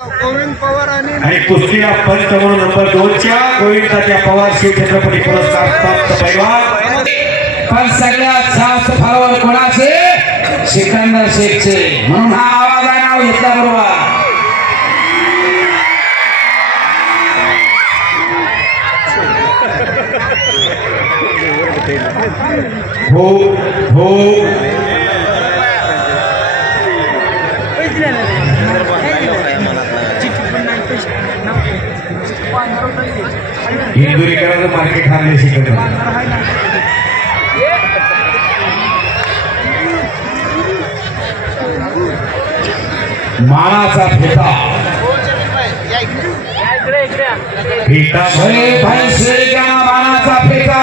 गोविंद पवार आणि कुस्तीला पंच म्हणून नंबर दोनच्या गोविंदाच्या पवार शिवछत्रपती पुरस्कार प्राप्त पैलवान पण सगळ्यात जास्त फॉलोअर कोणाचे? सिकंदर शेखचे म्हणून हा आवाज आहे नाव घेतला बरोबर. हो हो. हिंदुरीकरांचं मार्केट हारले शिकत मानाचा फेटा. फेटा अरे भैसे शेखा मानाचा फेटा.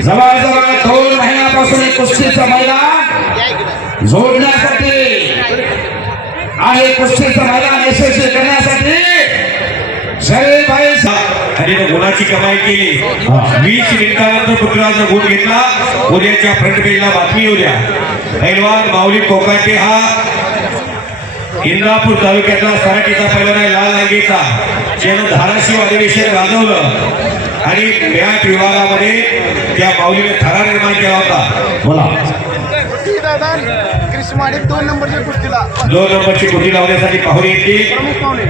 जवळजवळ दोन महिन्यापासून कुस्तीचा मैदान जोडण्यासाठी आणि कुस्तीचा मैदान यशस्वी करण्यासाठी गुणाची कमाई केली. वीस मिनिटानंतर पुत्राचा गुण घेतला. उद्याच्या फ्रंट पेजला बातमी येऊ द्या पैलवान माऊली कोकाटे हा इंदापूर तालुक्यातला सराटीचा पैलवान आहे लाल लांगीचा. ज्यानं धाराशिव अधिवेशन गाजवलं आणि मॅट विभागामध्ये त्या माऊलीने थरा निर्माण केला होता. बोला. दोन नंबरच्या कुस्तीला. दोन नंबरची लावण्यासाठी पाहुणे येतील. प्रमुख पाहुणे.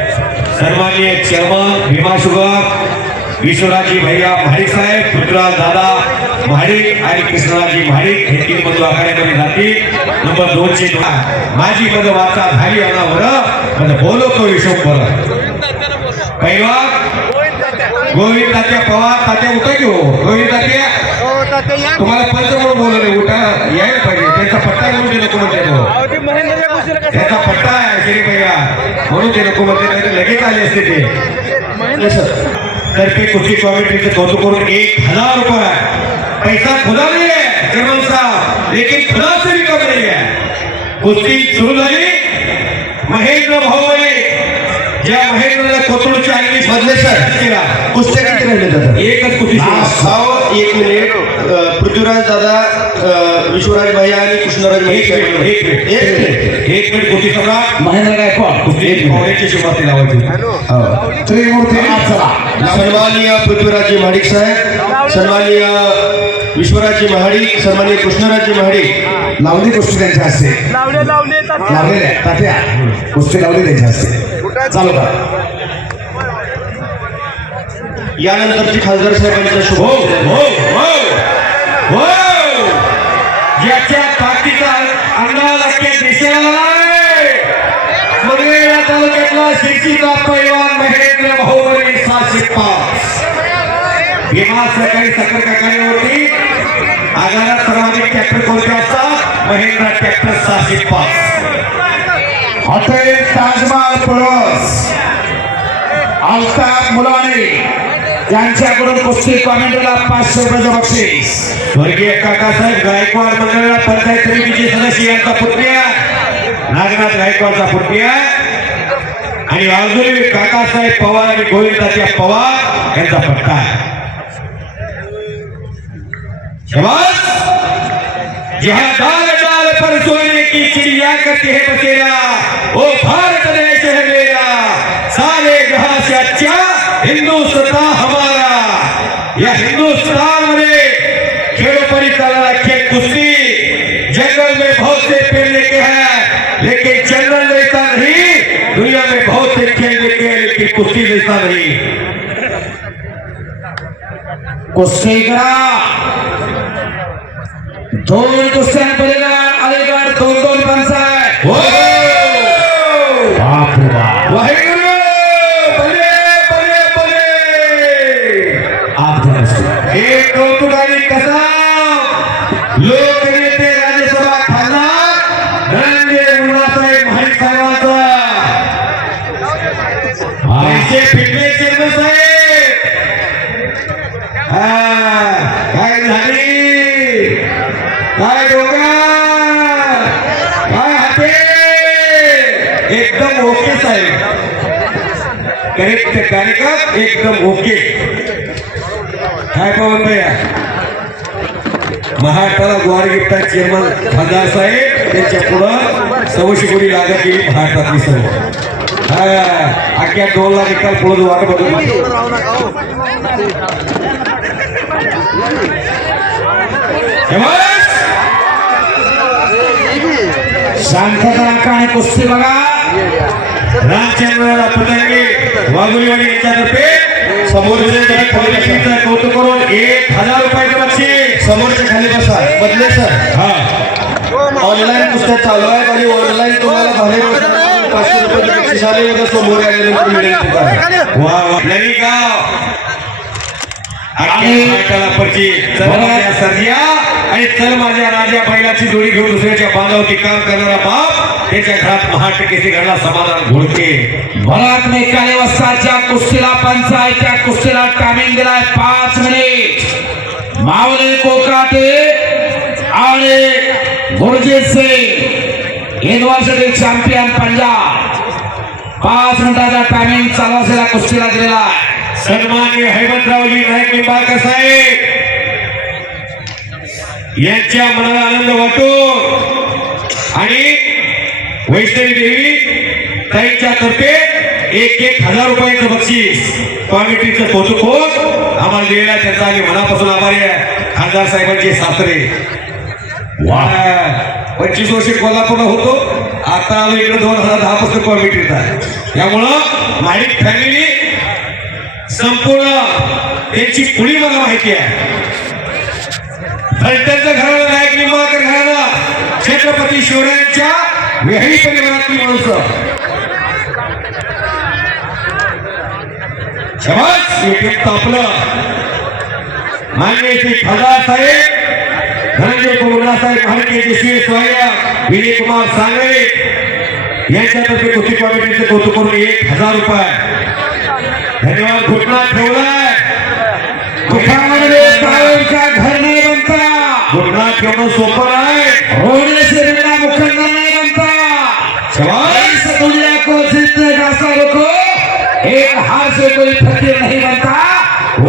चेअरमन भीमा शुगर विश्वराजी भैया महाडिक साहेब पृथ्वीराज दादा महाडिक आणि कृष्णराजी महाडिक हे तीन बंधू आखाड्यामध्ये जातील. नंबर दोनशे दोन. माझी पद वार्ता झाली अनावर पण बोलो तो हिशोब बरं. पैलवान गोविंद तात्या पवार तात्या उठा घेऊ. गोविंद तात्या तुम्हाला पंच म्हणून बोलवले उठा यायला पाहिजे त्यांचा पट्टा ते म्हणते तो ते त्याचा पट्टा आहे शरी भैया म्हणून ते नको म्हणते नाही तर लगेच आले असते ते महेंद्र तर्फे कुस्ती कॉमेंट्रीचं कौतुक करून एक हज़ार रुपये पैसा खुदा नहीं है जर्मन साहब। लेकिन खुदा से भी कम नहीं है। कुस्ती सुरू झाली महेंद्र भाऊ मधले सर. कुस्त्या किती राहिले दादा एकच कुस्ती हा, एक मिनिट. पृथ्वीराज दादा विश्वराज भैया आणि कृष्णराज एक मिनिट एक मिनिट. एक मिनिट. एक मिनिट. कुस्ती सम्राट महेंद्र गायकवाड कुस्ती पाहुण्याची सुरुवाती लावायची त्रिमूर्ती अप्सरा सन्माननीय पृथ्वीराजजी महाडिक साहेब. सन्माननीय विश्वराजजी महाडिक सन्माननीय कृष्णराजजी महाडिक. लावली गोष्टी त्यांच्या हस्ते. लावले लावले लावलेल्या तात्या. गोष्टी लावली त्यांच्या हस्ते. चालू करा यानंतरची खासदार साहेबांचा शुभ हो हो हो हो. ज्याच्या ताकदीचा अंदाज अख्ख्या देशाला मंगळवेढा तालुक्यातला शिर्षीचा पैलवान महेंद्र भाऊबरे सहाशे पाच. भीमा सरकारी साखर कारखान्यावरती आगारात सर्वाधिक ट्रॅक्टर कोणते असतात? महेंद्रा ट्रॅक्टर सहाशे पाच. हॉटेल ताजमहाल प्लस अल्ताफ मुलानी यांच्याकडून कुस्ती कॉमेंटला पाचशे रुपयाचं बक्षीस. स्वर्गीय काकासाहेब गायकवाड मंडळाला पंचायत समितीचे सदस्य यांचा पुतण्या. नागनाथ गायकवाडचा पुतण्या. आणि अजूनही काकासाहेब पवार आणि गोविंदाच्या पवार यांचा पट्टा आहे शाबाश! है बसेरा। वो भारत मेरा सारे जहाँ से अच्छा हिंदुस्तान हमारा। या हिंदुस्तान में खेल खेल कुश्ती, जंगल में बहुत से पेड़ लेके हैं, लेकिन जंगल जैसा नहीं, दुनिया में बहुत से खेल लेके हैं, लेकिन कुश्ती जैसा नहीं। करा। दोन कुस्त्या पलीकडे लोकनेते राज्यसभा खासदार धनंजय मुंडासाहेब महाडिक साहेबांचा. पैसे फिटले चेंडू साहेब? हा, काय झाली? काय डोका काय हाते एकदम ओके साहेब. करेक्ट कार्यक्रम एकदम ओके. काय पवन भैया. महाराष्ट्राला गोवार गिफ्टा चेअरमन खासदार साहेब त्यांच्या पुढं सव्वाशे कोटी लागत गेली महाराष्ट्रातली सर्व हा, अख्ख्या डोलला निकाल पुढे वाट बघत शांतता राखा आणि कुस्ती बघा. वाघुलीवाडी यांच्यातर्फे कौतुक करून एक हजार रुपयाचं बक्षीस समोरच्या खाली बसा. बदले सर. हा. ऑनलाईन पुस्तक चालू आहे आणि ऑनलाईन तुम्हाला भाडे पाचशे रुपये बक्षीस आले समोर मिळेल तुम्हाला वा वा. गाव. आणि चल माझ्या राजा बैलाची जोडी घेऊन दुसऱ्याच्या बांधावरती काम करणारा बाप. त्याच्या घरात महाटकेचे घडला समाधान घोडके भरत मेकाले वस्ताच्या कुस्तीला पंच आहे त्या कुस्तीला टायमिंग दिलाय पाच मिनिट. मावले कोकाटे आणि Gurjeet Singh. University champion Punjab. पाच मिनिटाचा टायमिंग चालू असलेल्या कुस्तीला दिलेला आहे. सन्मान्य हेमंतरावजी नाईक निंबाळकर साहेब. यांच्या मनाला आनंद वाटतो आणि वैष्णवी देवी ताईंच्या तर्फे एक एक हजार रुपयाचं बक्षीस. कॉमिटीचं कौतुक होत. आम्हाला दिलेला त्यांचा आम्ही मनापासून आभारी आहे. खासदार साहेबांचे सासरे. वा. पंचवीस वर्षे कोल्हापूरला होतो. आता आलो इकडे दोन हजार दहा पासून कॉमिटीत आहे. त्यामुळं माईक फॅमिली संपूर्ण त्यांची पुढी मला माहिती आहे? फलटणचं घराणं नायक निंबाळकर घराणं छत्रपती शिवरायांच्या वेहळी परिवारातली माणसं समाज युट्यूब तापलं मान्य श्री खासदार साहेब धनंजय कुमार साहेब भारतीय यशस्वी स्वागत विजय कुमार सांगळे यांच्यातर्फे कृषी कॉमिटीचं कौतुक करून एक हजार रुपये. धन्यवाद घुटना ठेवलाय. दुकानामध्ये टाळ्यांचा बनता घुटना ठेवणं सोपं आहे रोडले कोई फकीर नहीं बनता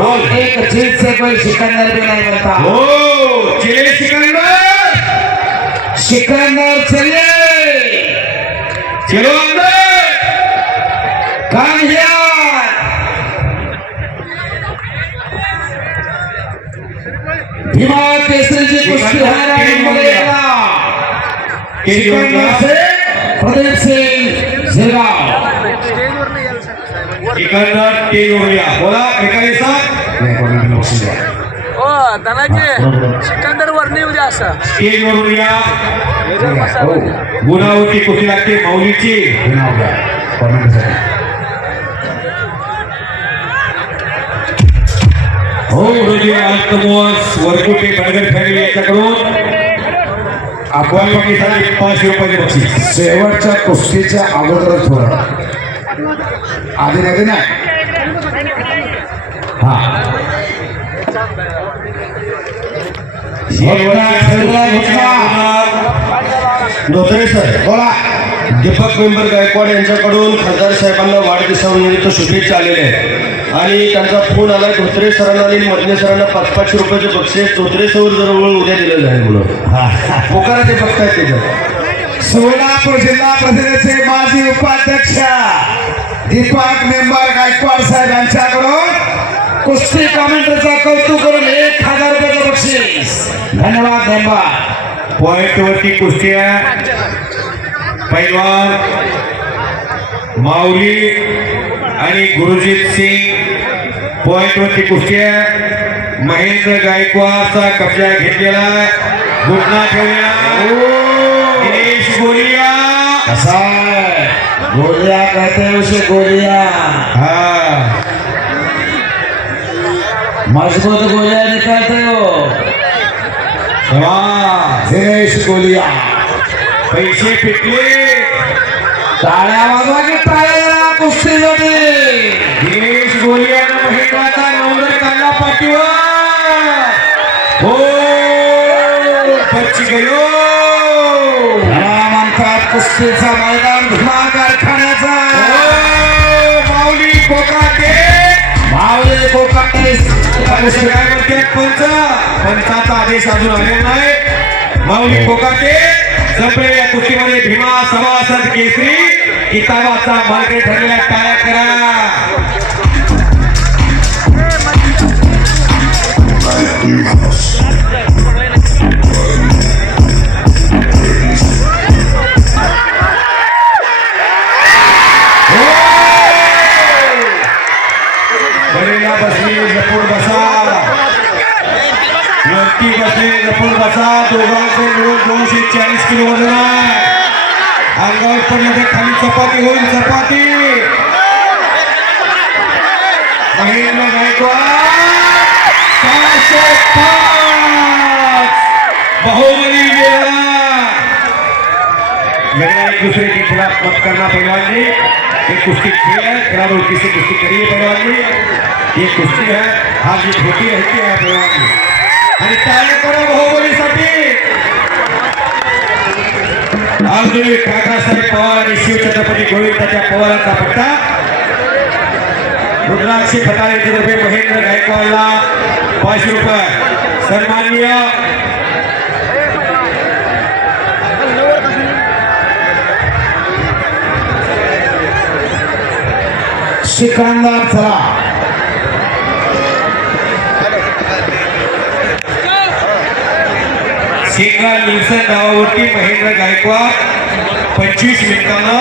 और एक जीत से कोई सिकंदर भी नहीं बनता हो चिले सिकंदर सिकंदर चलो. अंदर. कम हियर भीमा केसरी जी कुश्ती है रानी मलेगा प्रदीप सिंह झिरगाव. सिकंदर ते योग्या बोला एकाने साथ हो धनाजी सिकंदर वर्णी उद्या असं. स्टेज वरून या गुणावरती कुठे लागते? माऊलीची हो हृदय आत्मोस वरकुटे बडगर फॅमिली यांच्याकडून. आपण पाकिस्तानी पाचशे रुपयाचे बक्षीस. शेवटच्या कुस्तीच्या अगोदरच थोडं आधी नाही हा. धोत्रे सर बोला. दीपक मेंबर गायकवाड यांच्याकडून खासदार साहेबांना वाढदिवसानिमित्त शुभेच्छा आलेल्या आहेत. आणि त्यांचा फोन आला धोत्रे सरांना आणि मधले सरांना पाच पाचशे रुपयाचे बक्षीस धोत्रे सर जवळ उद्या दिलं जाईल म्हणून. पोकारा ते बघतायत त्याच्यात. सोलापूर जिल्हा परिषदेचे माजी उपाध्यक्ष दीपक मेंबर गायकवाड साहेब यांच्याकडून कुस्ती कमेंटरचा कौतुक करून एक हजार रुपयाचं बक्षीस. धन्यवाद मेंबर पॉइंट वरती कुस्ती पैलवान माऊली आणि गुरुजीत सिंग पॉइंट वरती कुस्ती महेंद्र गायकवाडचा कब्जा घेतलेला आहे. घुटना ठेवला कसा है गोलियां कहते हैं उसे गोलियां हा मजबूत गोलियां निकालते हो वा दिनेश गोलिया पैसे पिटले टाळ्या वाजवा की टाळ्या जरा कुस्तीमध्ये दिनेश गोलियानं कुस्तीचा मैदान भीमा कारखान्याचा हो, माऊली कोकाटे. मावळे कोकाटे. काय म्हणते पंच. पंचाचा आदेश अजून आलेला नाही. माऊली कोकाटे. संपलेल्या कुस्तीमध्ये भीमा सभासद केसरी. किताबाचा मार्ग ठरलेल्या टाळ्या करा. चाळीस किलो वज़न पडलं खाली चपाती होईल चपाती। महेंद्र बाहुबली लड़ाई एक दूसरे के खिलाफ मत करना पहलवान जी। ये कुश्ती खेल है खिलाड़ी से कुश्ती करिए पहलवान जी। ये कुश्ती है, हार जीत होती रहती है पहलवान जी। आणि टाळ्या करा बाहुबलीसाठी अर्जुन काकासाहेब पवार आणि शिवछत्रपती गोविंदाच्या पवारांचा पट्टा. रुद्राक्षी खताळेचे रुपये महेंद्र गायकवाडला पाचशे रुपये. सन्माननीय सिकंदर चला. सिंगल निल्सन नावावरती महेंद्र गायकवाड पंचवीस मिनिटांना